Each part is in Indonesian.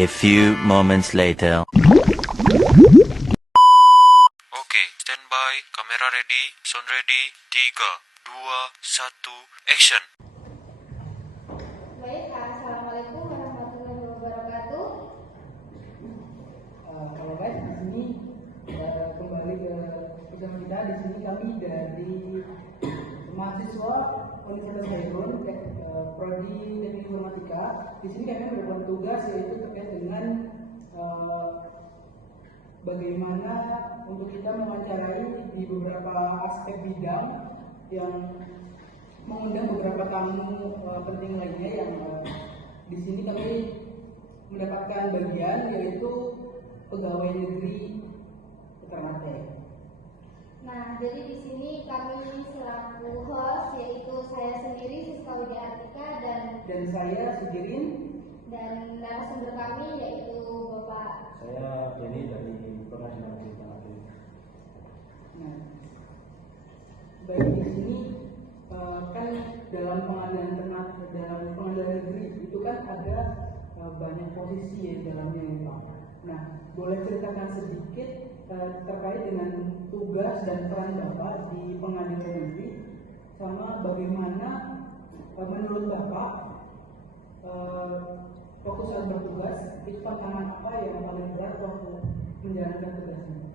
A few moments later. Oke, standby, kamera ready, sound ready, 3, 2, 1, action. Baik, assalamualaikum warahmatullahi wabarakatuh. Kalau baik di sini kembali ke episode kita. Di sini kami dari mahasiswa Universitas Baikun, prodi Teknik Informatika. Di sini kami mendapatkan tugas yaitu terkait dengan bagaimana untuk kita mewawancarai di beberapa aspek bidang yang mengundang beberapa tamu penting lainnya yang di sini kami mendapatkan bagian yaitu pegawai negeri Ternate. Nah, jadi di sini kami selaku host yaitu saya sendiri Siska Widya Artika Dan saya Sujirin. dan narasumber kami yaitu Bapak. Saya Denny dari Pengadilan Negeri Ternate. Nah, baik di sini kan dalam pengadilan negeri itu kan ada banyak posisi ya di dalamnya ya Pak. Nah, boleh ceritakan sedikit terkait dengan tugas dan peran Bapak di pengadilan negeri, sama bagaimana menurut Bapak fokus saat bertugas itu tantangan apa yang paling berat waktu menjalankan tugasnya?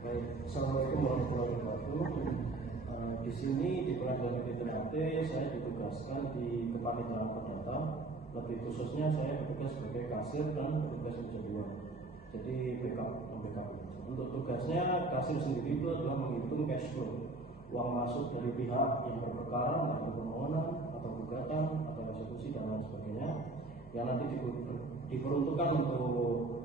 Baik, Assalamualaikum warahmatullahi wabarakatuh. Di sini di Pengadilan Negeri Ternate saya ditugaskan di Kepanitiaan Perdata. Lebih khususnya saya bertugas sebagai kasir dan petugas meja 2. Jadi backup. Untuk tugasnya kasir sendiri itu adalah menghitung cash flow, uang masuk dari pihak yang berperkara, atau permohonan, atau gugatan, atau eksekusi dan lain sebagainya, yang nanti diperuntukkan untuk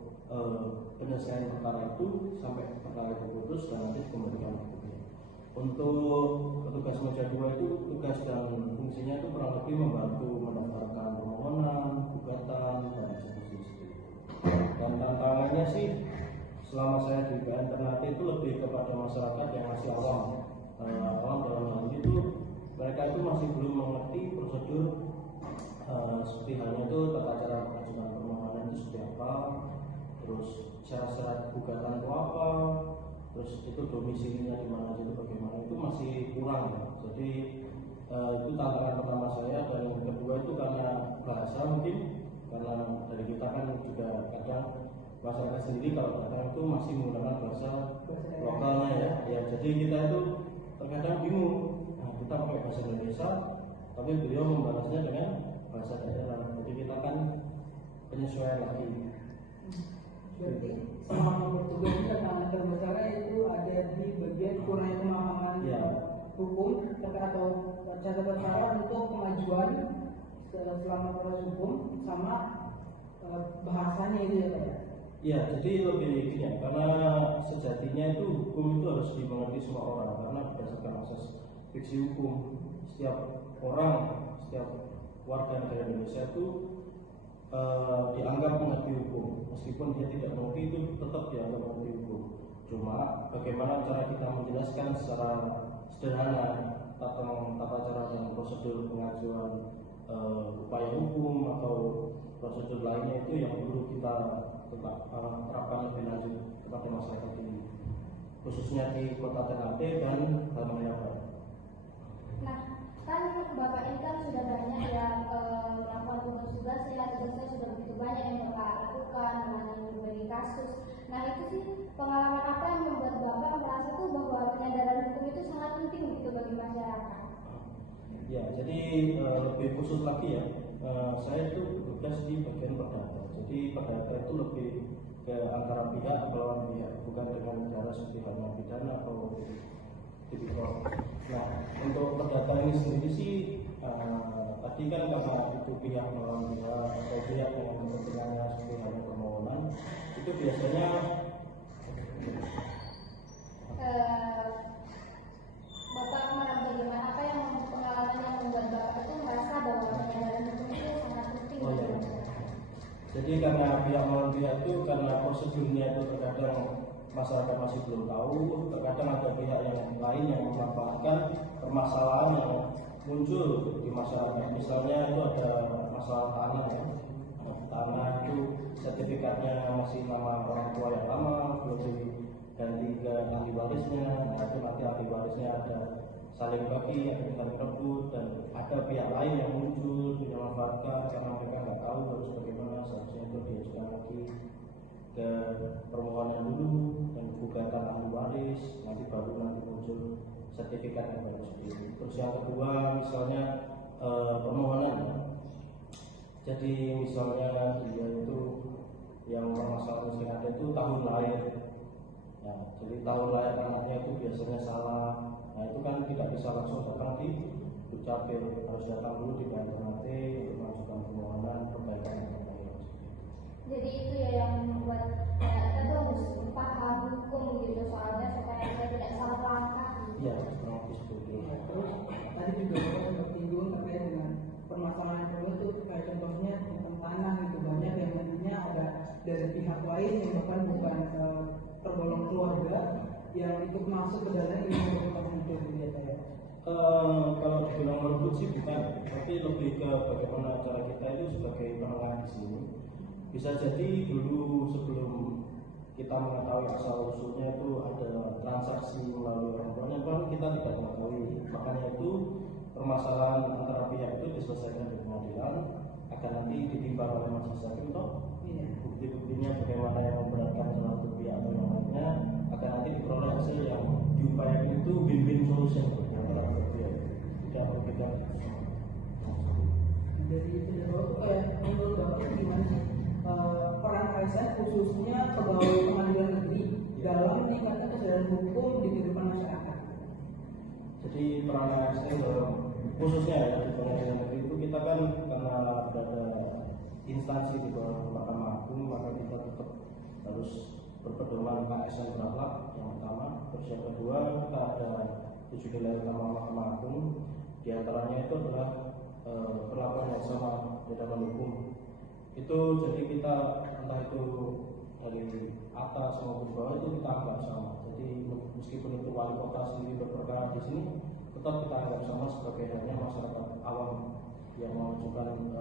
penyelesaian perkara itu sampai perkara itu putus dan nanti dikembalikan ke pihak. Untuk petugas meja 2 itu tugas dan fungsinya itu kurang lebih membantu mendaftarkan permohonan, gugatan, dan eksekusi. Dan tantangannya sih selama saya di PN Ternate itu lebih kepada masyarakat yang masih awam. Awam dalam hal itu mereka itu masih belum mengerti prosedur seperti halnya itu tata cara pengajuan permohonan itu seperti apa, terus syarat-syarat gugatan itu apa, terus itu domisilinya di mana, itu bagaimana, itu masih kurang. Jadi itu tantangan pertama saya. Dan yang kedua itu karena bahasa, mungkin karena dari kita kan juga kadang masyarakat sendiri kalau kadang itu masih menggunakan bahasa lokalnya ya. Jadi kita itu terkadang bingung. Nah, kita pakai bahasa Indonesia tapi beliau membalasnya dengan bahasa daerah. Jadi kita kan penyesuaian lagi. Berarti selama bertugas ini tantangan terbesarnya itu ada di bagian kurangnya pemahaman hukum atau catatan cara untuk kemajuan selama proses hukum sama bahasanya itu ya Pak. Ya, jadi lebih gini ya, karena sejatinya itu hukum itu harus dimengerti semua orang, karena berdasarkan asas fiksi hukum setiap orang, setiap warga negara Indonesia itu dianggap mengerti hukum, meskipun dia tidak mengerti itu tetap dianggap mengerti hukum. Cuma bagaimana cara kita menjelaskan secara sederhana tata cara dan prosedur pengajuan upaya hukum atau prosedur lainnya itu yang perlu kita terapkan lebih lanjut kepada masyarakat ini, khususnya di Kota Ternate dan Halmahera. Nah, kan Bapak ini kan sudah banyak yang melakukan tugasnya sudah begitu banyak yang Bapak lakukan, menangani berbagai kasus. Nah, itu sih pengalaman apa yang membuat Bapak merasa tuh bahwa penyadaran hukum itu sangat penting gitu bagi masyarakat? Ya, jadi lebih khusus lagi ya, saya itu bertugas di bagian perdata. Jadi perdata itu lebih ke antara pihak melawan pihak, bukan dengan negara seperti halnya pidana atau tipikor. Nah, untuk perdata ini sendiri sih tadi kan karena itu pihak melawan pihak atau pihak yang kepentingannya seperti halnya permohonan, itu biasanya Bapak bagaimana apa yang pengalaman yang membuat Bapak itu merasa bahwa penyadaran hukum itu sangat penting? Jadi karena pihak melawan pihak itu karena prosedurnya itu terkadang masyarakat masih belum tahu, terkadang ada pihak yang lain yang memanfaatkan permasalahan yang muncul di masyarakat. Misalnya itu ada masalah tanah ya. karena itu sertifikatnya masih nama orang tua yang lama, belum diganti ke ahli warisnya. Nah itu nanti ahli warisnya ada saling bagi, ada saling rebut, dan ada pihak lain yang muncul memanfaatkan karena mereka nggak tahu harus bagaimana. Seharusnya itu diajukan lagi ke permohonan dulu dan gugatan ahli waris, nanti baru muncul sertifikat yang baru seperti itu. Terus yang kedua misalnya permohonan. Jadi misalnya dia itu yang permasalahan yang ada itu tahun lahir. Nah, jadi tahun lahir anaknya itu biasanya salah. Nah itu kan tidak bisa langsung datang di Dukcapil, harus datang dulu di BNPT untuk mengajukan permohonan perbaikan yang terbaik. Jadi itu ya yang membuat kita tuh harus paham hukum gitu soalnya supaya kita tidak salah langkah. Iya, kurang lebih seperti itu. Ya, terus tadi juga Bapak sempat singgung terkait dengan permasalahan itu kayak contohnya tentang tanah gitu, banyak yang nantinya ada dari pihak lain yang bahkan bukan tergolong keluarga yang ikut masuk ke dalam ini merupakan muncul gitu ya. Kalau dibilang merebut sih bukan, tapi lebih ke bagaimana cara kita itu sebagai penengah di sini. Bisa jadi dulu sebelum kita mengetahui asal usulnya itu ada transaksi melalui orang tuanya, baru kita tidak mengetahui. Makanya itu permasalahan antara pihak itu diselesaikan di pengadilan agar nanti ditimbang oleh majelis hakim toh. Bukti-buktinya bagaimana yang memberatkan salah satu pihak atau yang lainnya agar nanti diperoleh hasil yang diupayakan itu win-win solution antara kedua pihak. Tidak berbeda. Dari itu kayak menurut Bapak gimana sih peran ASN khususnya pegawai pengadilan negeri dalam meningkatkan kesadaran hukum di kehidupan masyarakat? Jadi peran ASN khususnya ya di pengadilan negeri itu kita kan karena berada instansi di bawah Mahkamah Agung, maka kita tetap harus berpedoman ASN berakhlak yang pertama. Terus yang kedua kita ada 7 nilai utama Mahkamah Agung, diantaranya itu adalah perlakuan yang sama di dalam hukum. Itu jadi kita entah itu dari atas maupun bawah itu kita anggap sama. Jadi meskipun itu wali kota sendiri berperkara di sini, tetap kita anggap sama sebagai hanya masyarakat awam yang mengajukan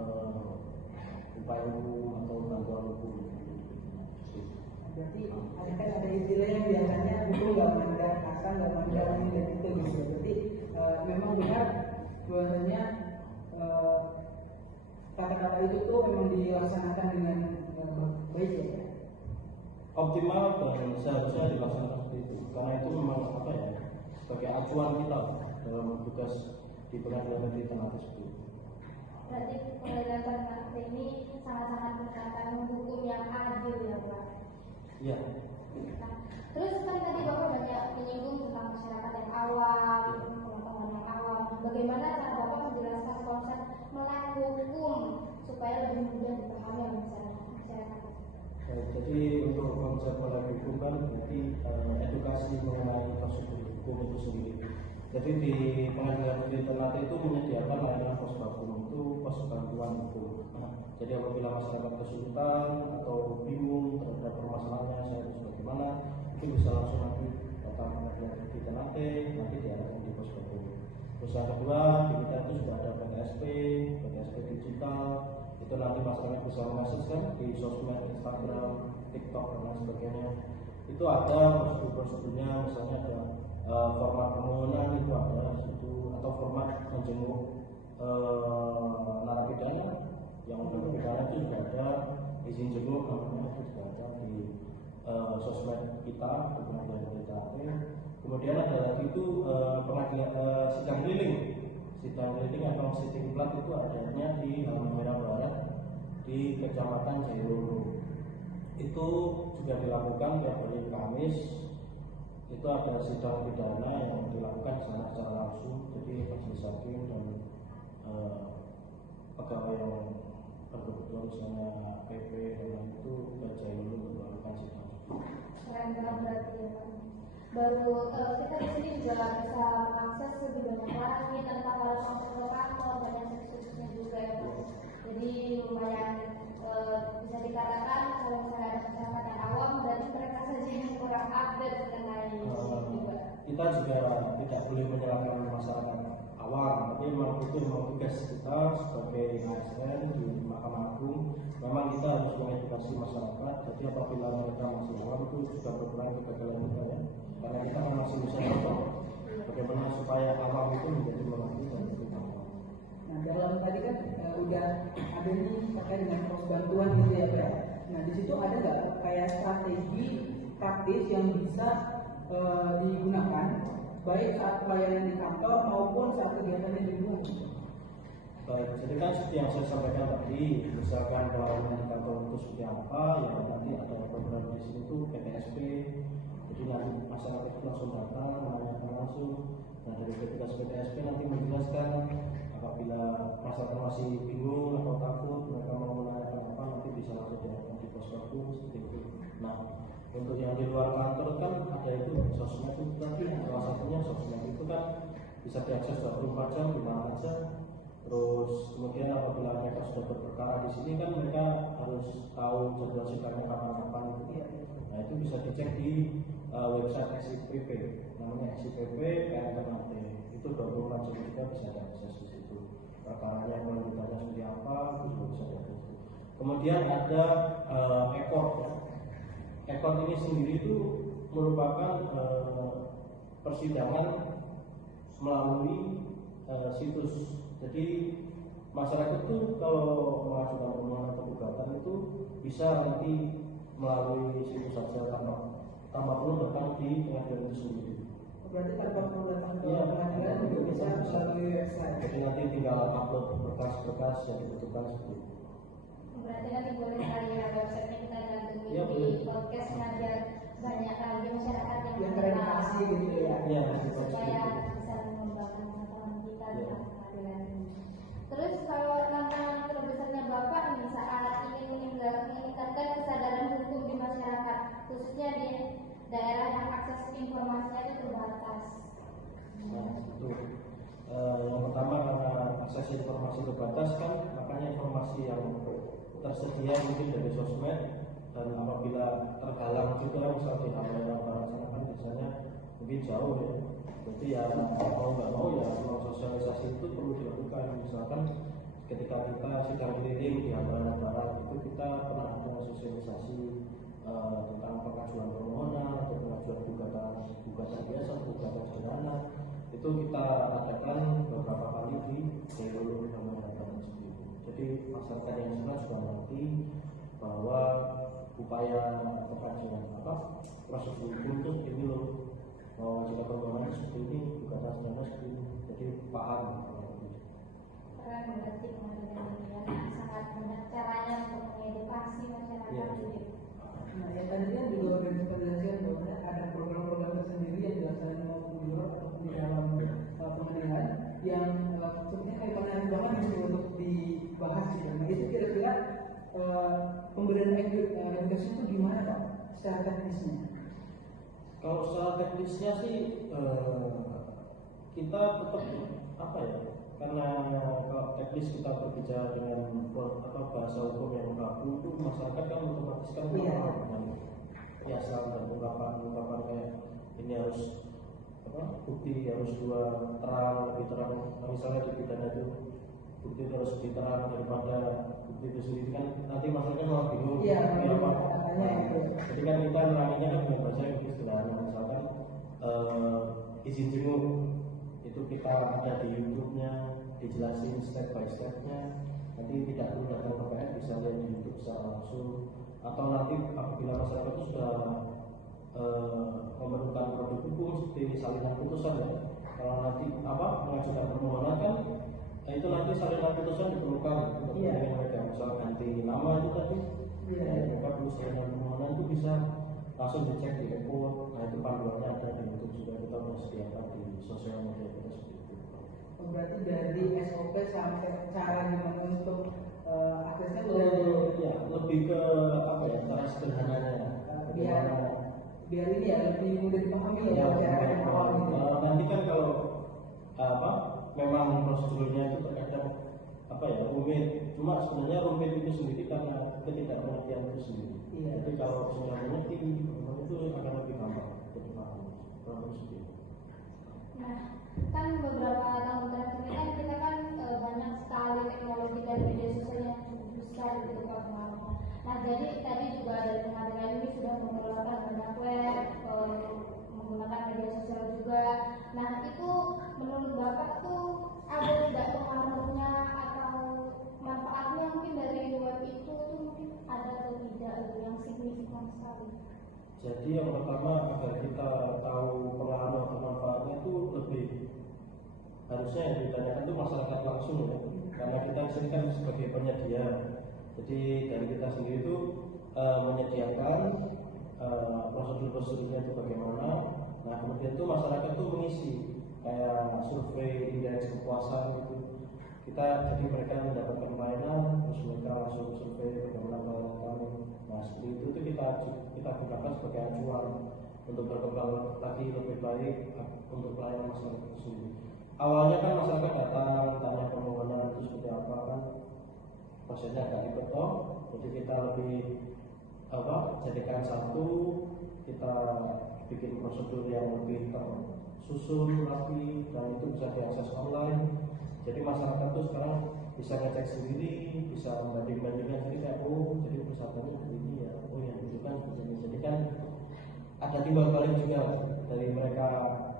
upaya hukum atau bantuan hukum. Berarti ada istilah yang biasanya hukum nggak mandang asal, nggak mandang ini dan itu gitu. Berarti memang benar bahwasanya kata-kata itu tuh memang dilaksanakan dengan baik ya. Optimal dan seharusnya dilaksanakan seperti itu. Karena itu memang apa ya, sebagai acuan kita dalam tugas di pengadilan negeri Ternate seperti itu. Berarti pengadilan Ternate ini sangat-sangat menerapkan hukum yang adil ya Pak. Iya. Nah, terus kan tadi Bapak banyak menyinggung tentang masyarakat yang awam, pengetahuan yang awam. Bagaimana cara Bapak menjelaskan konsep melek hukum supaya lebih mudah dipahami oleh masyarakat? Jadi untuk konsep melek hukum kan berarti edukasi mengenai prosedur hukum itu sendiri. Jadi di pengadilan negeri Ternate itu menyediakan layanan pos bakum, itu pos bantuan hukum. Jadi apabila masyarakat kesulitan atau bingung terhadap permasalahannya saya harus bagaimana, itu bisa langsung nanti datang ke pengadilan negeri Ternate, nanti diarahkan di pos bakum. Terus yang kedua, di kita itu sudah ada PTSP digital. Itu nanti masyarakat bisa mengakses kan di sosmed, Instagram, TikTok dan lain sebagainya. Itu ada prosedur-prosedurnya, misalnya ada format permohonan itu ada di situ, atau format menjenguk narapidana. Yang narapidana itu juga ada izin jenguk namanya, itu juga ada di sosmed kita di pengadilan negeri Ternate. Kemudian ada lagi itu pengadilan sidang keliling. Sidang keliling atau sitting plat itu adanya di Halmahera Barat di Kecamatan Jairono. Itu juga dilakukan tiap hari Kamis. Itu ada sidang pidana yang dilakukan di sana secara langsung. Jadi majelis hakim dan pegawai yang berkebutuhan misalnya PP dan lain itu ke Jairono untuk melakukan sidang. Keren-keren berarti ya Pak. Baru kita di sini juga bisa mengakses lebih banyak lagi tanpa harus sampai ke kantor, banyak akses-aksesnya juga ya Pak. Jadi lumayan bisa dikatakan kalau misalnya ada masyarakat yang awam berarti mereka saja yang kurang update mengenai ini juga. Kita juga tidak boleh menyalahkan masyarakat awam, tapi memang itu memang tugas kita sebagai ASN di Mahkamah Agung. Memang kita harus mengedukasi masyarakat. Jadi apabila mereka masih awam itu juga berkurang kegagalan kita ya. Karena kita kan masih bisa tahu bagaimana supaya awam itu menjadi mengerti dan menjadi awam. Nah, dalam tadi kan udah ada nih terkait dengan pos bantuan gitu ya Pak. Nah, di situ ada nggak kayak strategi praktis yang bisa digunakan baik saat pelayanan di kantor maupun saat kegiatan di luar? Baik, jadi kan seperti yang saya sampaikan tadi, misalkan pelayanan di kantor itu seperti apa, ya nanti ada program di sini tuh PTSP. Jadi nanti masyarakat itu langsung datang, menanyakan langsung. Nah dari petugas PTSP nanti menjelaskan apabila masyarakat masih bingung atau takut, mereka mau menanyakan apa, nanti bisa langsung dilakukan di pos bantu seperti itu. Nah untuk yang di luar kantor kan ada itu sosmed itu tadi, salah satunya sosmed itu kan bisa diakses 24 jam di mana aja. Terus kemudian apabila mereka sudah berperkara di sini kan mereka harus tahu jadwal sidangnya kapan-kapan gitu. Nah itu bisa dicek di website SIPP, namanya SIPP PNKMT. Itu 24 jam juga bisa diakses di situ. Perkaranya kelanjutannya seperti apa itu juga bisa diakses. Kemudian ada ekor. Ekor ini sendiri itu merupakan persidangan melalui situs. Jadi masyarakat itu kalau mengajukan permohonan atau gugatan itu bisa nanti melalui situs saja tanpa perlu datang di pengadilan itu sendiri. Berarti tanpa perlu datang ke Iya, pengadilan juga bisa melalui website. Jadi nanti tinggal upload berkas-berkas yang dibutuhkan seperti itu. Berarti nanti boleh sekali ya websitenya kita cantumin Iya, di boleh. podcast agar banyak lagi masyarakat yang Yang terindikasi gitu ya. Iya, supaya bisa mengembangkan pengetahuan kita Iya. tentang keadilan ini. Terus kalau tantangan terbesarnya Bapak nih saat ingin meningkatkan kesadaran hukum di masyarakat, khususnya di daerah yang akses informasinya itu terbatas. Nah, itu yang pertama karena akses informasi terbatas kan, makanya informasi yang tersedia mungkin dari sosmed dan apabila terhalang juga misal di halaman barang sana kan biasanya mungkin jauh ya. Jadi ya mau nggak mau ya ruang sosialisasi itu perlu dilakukan. Misalkan ketika kita sedang keliling di halaman barang itu kita pernah ada sosialisasi tentang pengajuan permohonan atau pengajuan gugatan biasa, gugatan sederhana. Itu kita adakan beberapa kali di seluruh halaman barang seperti itu. Jadi masyarakat yang sana sudah mengerti bahwa upaya pengajuan proses hukum itu ini loh, mau mengajukan permohonan seperti ini, gugatan sederhana seperti ini. Jadi paham. Keren berarti kemudian ini ya sangat mudah caranya untuk mengedukasi masyarakat Iya. gitu. Nah, yang tadi kan juga udah kita jelaskan bahwa ada program-program tersendiri yang dilaksanakan maupun di luar ataupun di dalam pengadilan yang sebenarnya kayak menarik banget gitu untuk dibahas gitu. Nah, itu kira-kira pemberian edukasi itu gimana Pak secara teknisnya? Kalau secara teknisnya sih kita tetap apa ya? Karena kalau teknis kita berbicara dengan bahasa hukum yang baku itu masyarakat kan otomatis kan paham dengan kiasan dan ungkapan kayak ini harus bukti harus dua terang lebih terang. Nah, misalnya di pidana itu bukti itu harus lebih terang daripada bukti itu sendiri kan nanti maksudnya malah bingung. Iya, ini apa? makanya itu. Jadi kan kita meneranginya kan dengan bahasa yang sederhana. Misalkan izin jenguk itu kita ada di YouTube-nya dijelasin step by step-nya. Nanti tidak perlu datang ke PN, bisa lihat di YouTube secara langsung. Atau nanti apabila masyarakat itu sudah memerlukan produk hukum seperti salinan putusan ya. Kalau nanti mengajukan permohonan kan, itu nanti salinan putusan diperlukan untuk mereka misalnya ganti nama itu tadi. Mereka perlu salinan permohonan itu bisa langsung dicek di report. Nah itu panduannya ada di YouTube juga, kita sudah sediakan di sosial media kita seperti itu. Berarti dari SOP sampai cara gimana untuk aksesnya lebih ke cara sederhananya. Biar ini ya lebih mudah dipahami ya masyarakat yang awam gitu. Nanti kan kalau memang prosedurnya itu terkadang rumit. Cuma sebenarnya rumit itu sendiri karena ketidakmengertian itu sendiri. Iya. Jadi kalau sudah mengerti, itu akan lebih gampang untuk dipahami. Nah, kan beberapa tahun terakhir ini kan kita kan banyak sekali teknologi dan media sosial yang cukup besar gitu kan pengaruhnya. Nah, jadi tadi juga dari pengadilan ini sudah mengeluarkan banyak web, menggunakan media sosial juga. Nah, itu menurut Bapak tuh ada tidak pengaruhnya atau manfaatnya mungkin dari web itu tuh mungkin ada atau tidak gitu, yang signifikan sekali? Jadi yang pertama, agar kita tahu pengaruh atau manfaatnya itu lebih harusnya yang ditanyakan itu masyarakat langsung ya, karena kita sendiri kan sebagai penyedia. Jadi dari kita sendiri itu menyediakan prosedur-prosedurnya itu bagaimana. Nah kemudian itu masyarakat itu mengisi kayak survei indeks kepuasan gitu. Jadi mereka mendapatkan pelayanan, terus mereka langsung survei bagaimana pelayanan kami. Nah seperti itu kita gunakan sebagai acuan untuk berkembang lagi lebih baik untuk pelayanan masyarakat itu sendiri. Awalnya kan masyarakat datang tanya permohonan itu seperti apa kan, prosesnya agak ribet toh. Jadi kita lebih jadikan satu, kita bikin prosedur yang lebih tersusun rapi dan itu bisa diakses online. Jadi masyarakat tuh sekarang bisa ngecek sendiri, bisa membanding-bandingkan sendiri kayak jadi perusahaannya seperti ini ya, yang itu kan seperti ini. Jadi kan ada timbal balik juga dari mereka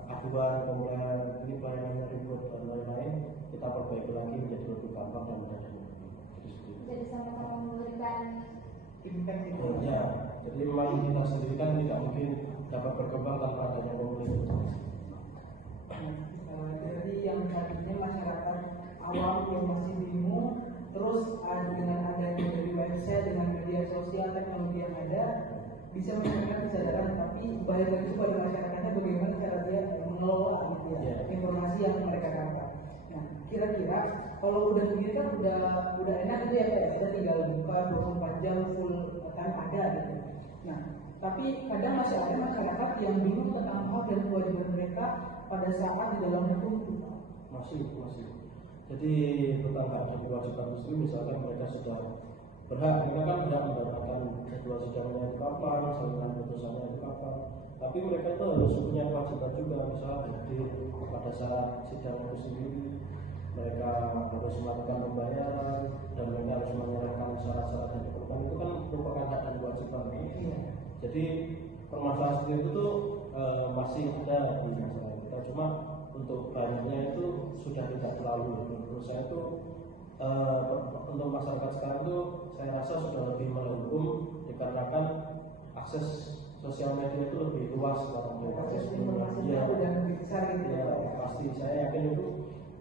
aduan, kemudian ini pelayanannya ribut dan lain-lain, kita perbaiki lagi menjadi lebih gampang dan mudah. Jadi sama-sama memberikan impact itu. Ya, jadi memang kita sendiri kan tidak mungkin dapat berkembang tanpa adanya komunitas. Jadi yang tadinya masyarakat awam yang masih bingung, terus dengan adanya dari website, dengan media sosial, teknologi yang ada, bisa memberikan kesadaran. Tapi balik lagi kepada masyarakatnya bagaimana cara dia mengelola gitu ya, informasi yang mereka dapat. Nah, kira-kira kalau udah begini kan udah enak gitu ya, kayak kita tinggal buka 24 jam full time ada gitu. Nah, tapi kadang masih ada masyarakat yang bingung tentang hak dan kewajiban mereka pada saat di dalam hukum. Masih. Jadi tentang hak dan kewajiban itu misalkan mereka sudah berhak, mereka kan berhak mendapatkan jadwal sidangnya itu kapan, salinan putusannya itu kapan. Tapi mereka itu harus punya kewajiban juga, misalnya hadir pada saat sidang itu sendiri. Mereka harus melakukan pembayaran dan mereka harus menyerahkan syarat-syarat yang diperlukan. Itu kan merupakan hak dan kewajiban. Jadi permasalahan seperti itu tuh masih ada di masyarakat kita. Cuma untuk banyaknya itu sudah tidak terlalu. Menurut saya itu untuk masyarakat sekarang tuh saya rasa sudah lebih melengkung dikarenakan akses sosial media itu lebih luas sekarang. Informasinya udah lebih besar gitu ya. Pasti saya yakin itu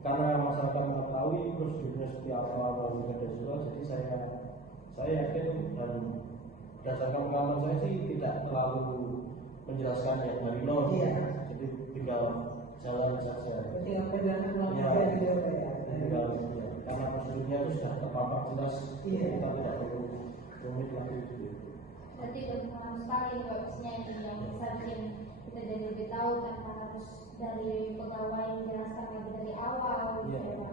karena masyarakat mengetahui prosedurnya seperti apa melalui media sosial. Jadi saya yakin dan berdasarkan pengalaman saya sih tidak terlalu menjelaskan ya dari nol. Jadi tinggal jalan saja. Tinggal penjelasan tinggal karena prosedurnya itu sudah terpapar jelas. Kita tidak perlu rumit lagi. Berarti berpengaruh sekali websnya ini yang bisa bikin kita jadi lebih tahu tanpa harus dari pegawai menjelaskan lagi dari awal gitu ya.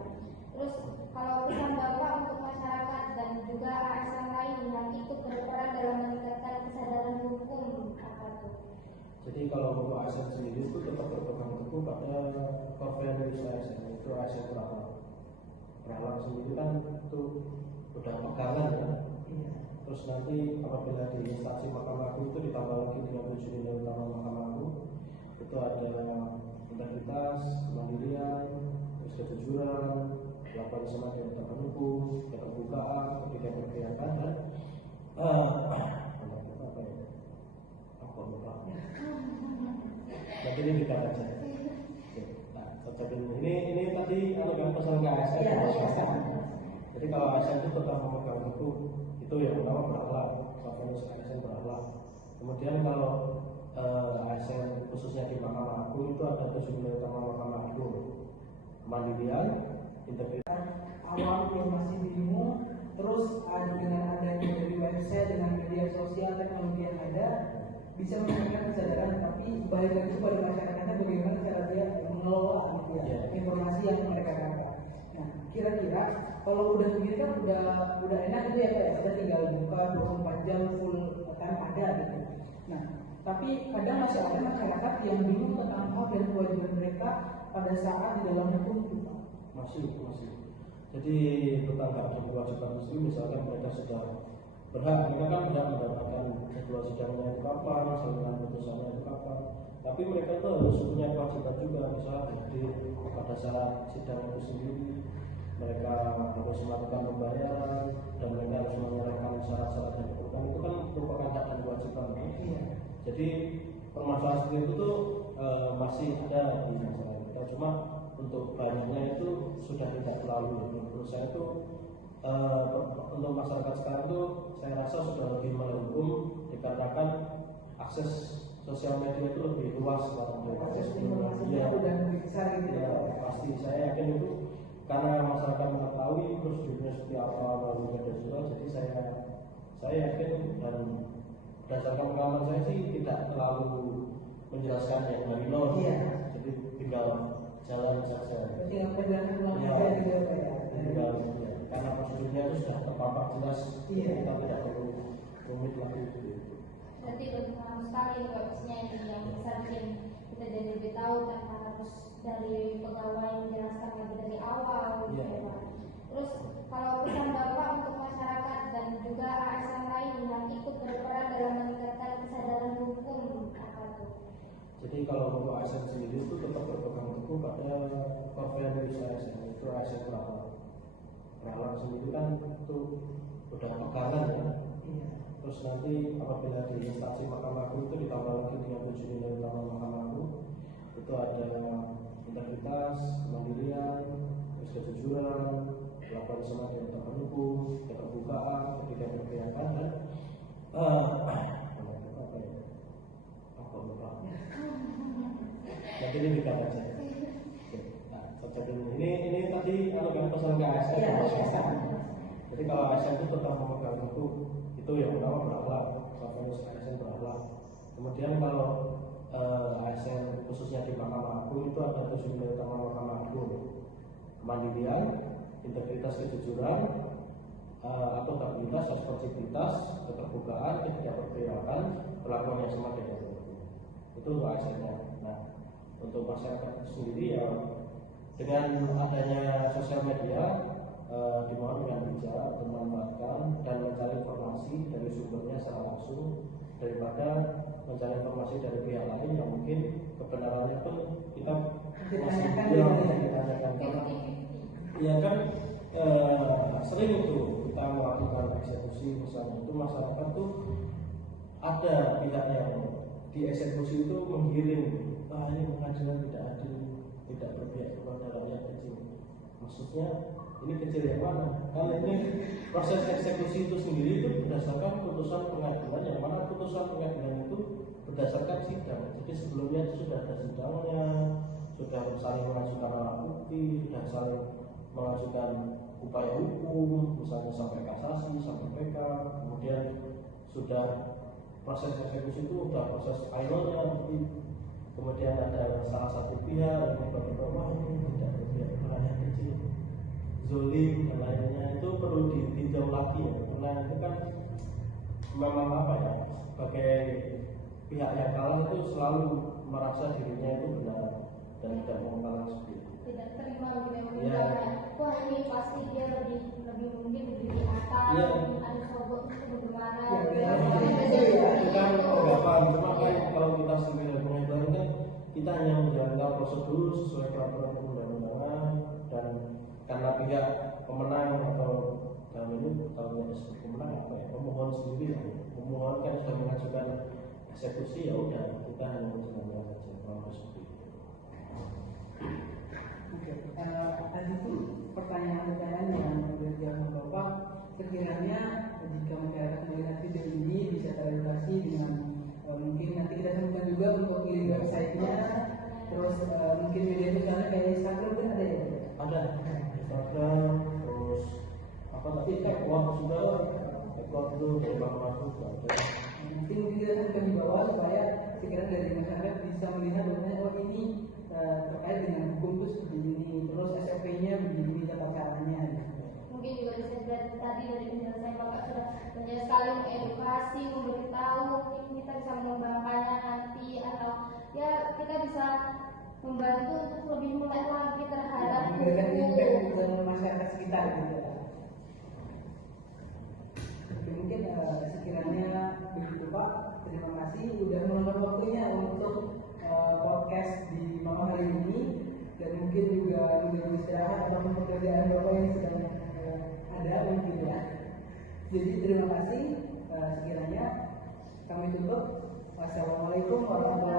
Terus kalau pesan Bapak untuk masyarakat dan juga ASN lain yang ikut berperan dalam meningkatkan kesadaran hukum apa tuh? Jadi kalau untuk ASN sendiri itu tetap berpegang teguh pada core values ASN, itu ASN Peralak sendiri kan itu udah pegangan ya. Terus nanti apabila di instansi Mahkamah Agung itu ditambah lagi dengan 7 nilai utama Mahkamah Agung, itu ada integritas, kemandirian, terus kejujuran, laporan sama dengan teman hukum, keterbukaan, kebijakan dan nanti ini kita aja. Nah, ini tadi kan pesan ke ASN. Jadi kalau ASN itu tetap memegang teguh itu yang pertama berakhlak, kapasitas ASN berakhlak. Kemudian kalau ASN khususnya di Mahkamah Agung itu ada 7 nilai utama Mahkamah Agung: kemandirian, integritas. Awam yang masih bingung, terus dengan adanya dari website, dengan media sosial, teknologi yang ada, bisa memberikan kesadaran. Tapi balik lagi kepada masyarakatnya bagaimana cara dia mengelola informasi yang mereka dapat. Nah, kira-kira kalau udah begini kan udah enak gitu ya, kayak kita tinggal buka 24 jam full time ada gitu. Nah, tapi kadang masih ada masyarakat yang bingung tentang hak dan kewajiban mereka pada saat di dalam hukum itu Pak? Masih. Jadi tentang hak dan kewajiban istri, misalkan mereka sudah berhak, mereka kan berhak mendapatkan jadwal sidangnya itu kapan, salinan putusannya itu kapan. Tapi mereka itu harus punya kewajiban juga, misalnya hadir pada saat sidang itu sendiri. Mereka harus melakukan pembayaran dan mereka harus menyerahkan syarat-syarat yang diperlukan. Itu kan merupakan hak dan kewajiban. Jadi permasalahan seperti itu tuh masih ada di masyarakat kita. Cuma untuk banyaknya itu sudah tidak terlalu. Menurut saya itu untuk masyarakat sekarang tuh saya rasa sudah lebih melek hukum dikarenakan akses sosial media itu lebih luas sekarang dari akses informasinya udah lebih besar gitu ya. Pasti saya yakin itu karena masyarakat mengetahui prosedurnya seperti apa melalui media sosial. Jadi saya yakin dan berdasarkan pengalaman saya sih tidak terlalu menjelaskan yang dari nol. Jadi tinggal jalan saja. Tinggal pegang uang Ya, aja gitu Pak ya. tinggal ya. Karena prosedurnya itu sudah terpampang jelas. Kita tidak perlu rumit lagi gitu. Berarti berpengaruh sekali websnya ini yang bisa bikin kita jadi lebih tahu tanpa harus dari pegawai menjelaskan lagi dari awal gitu ya Pak. Terus kalau pesan Bapak untuk masyarakat dan juga ASN lain yang ikut berperan dalam meningkatkan kesadaran hukum apa tuh? Jadi kalau untuk ASN sendiri itu tetap berpegang teguh pada core values ASN, itu ASN berakhlak sendiri kan itu udah pegangan ya. Terus nanti apabila di instansi Mahkamah Agung itu ditambah lagi dengan 7 nilai utama Mahkamah Agung, itu ada integritas, kemandirian, terus kejujuran, laporan sama dengan hukum, keterbukaan, ketidakberpihakan dan jadi ini dekat aja. Nah, ini tadi kalau yang pesan ke ASN. Jadi kalau ASN itu tetap memegang hukum, itu yang pertama berakhlak, kalau ASN berakhlak. Kemudian kalau ASN khususnya di Mahkamah Agung itu ada 7 nilai utama Mahkamah Agung: kemandirian, integritas, kejujuran, akuntabilitas, sportivitas, keterbukaan, ketidakberpihakan, perlakuan yang sama dengan hukum. Itu untuk ASN-nya. Nah, untuk masyarakat sendiri ya dengan adanya sosial media dimohon dengan bijak untuk memanfaatkan dan mencari informasi dari sumbernya secara langsung daripada mencari informasi dari pihak lain yang mungkin kebenarannya pun kita masih ditanyakan karena ya kan sering itu kita melakukan eksekusi misalnya itu masyarakat tuh ada pihak yang dieksekusi itu menggiring, ini pengadilan tidak adil, tidak berpihak kepada rakyat kecil. Maksudnya ini kecil yang mana? Karena ini proses eksekusi itu sendiri itu berdasarkan putusan pengadilan, yang mana putusan pengadilan itu berdasarkan sidang. Jadi sebelumnya itu sudah ada sidangnya, sudah saling mengajukan alat bukti, sudah saling mengajukan upaya hukum, misalnya sampai kasasi, sampai PK, kemudian sudah proses eksekusi itu sudah proses finalnya, kemudian ada salah satu pihak yang tiba-tiba wah ini tidak berpihak rakyat kecil, zolim dan lainnya, itu perlu ditinjau lagi ya, karena itu kan memang apa ya, sebagai pihak yang kalah itu selalu merasa dirinya itu benar dan tidak mau kalah seperti itu. Tidak terima gitu ya, wah ini pasti dia lebih mungkin lebih di atas, ada sogok itu bagaimana bukan anggapan, cuma kan kalau kita sendiri pengajaran kan kita hanya menjalankan prosedur sesuai peraturan perundang-undangan, dan karena pihak pemenang atau dalam ini kalau yang disebut pemenang apa ya, pemohon sendiri ya, pemohon kan sudah mengajukan eksekusi, ya udah kita hanya menjalankan saja proses seperti itu. Tadi itu pertanyaan-pertanyaan yang berjawab Bapak, sekiranya jika masyarakat melihat video ini bisa teredukasi dengan mungkin nanti kita temukan juga untuk pilih websitenya, terus mungkin media sosialnya kayak Instagram kan ada ya? Ada Instagram, terus apa tadi Ekwak sudah, Ekwak itu dari Mahkamah Agung ada. Mungkin kita temukan di bawah supaya sekiranya dari masyarakat bisa melihat bahwa oh ini terkait dengan hukum itu seperti ini, terus SOP-nya begini, tata caranya. Mungkin juga bisa dilihat tadi dari penjelasan Bapak sudah banyak sekali mengedukasi, memberitahu, mungkin kita bisa mengembangkannya nanti atau ya kita bisa membantu untuk kita gitu. Oke, mungkin sekiranya begitu Pak. Terima kasih sudah meluangkan waktunya untuk podcast di malam hari ini, dan mungkin juga menjadi istirahat atau pekerjaan Bapak yang sedang ada mungkin ya. Jadi terima kasih, sekiranya kami tutup. Wassalamualaikum warahmatullahi wabarakatuh.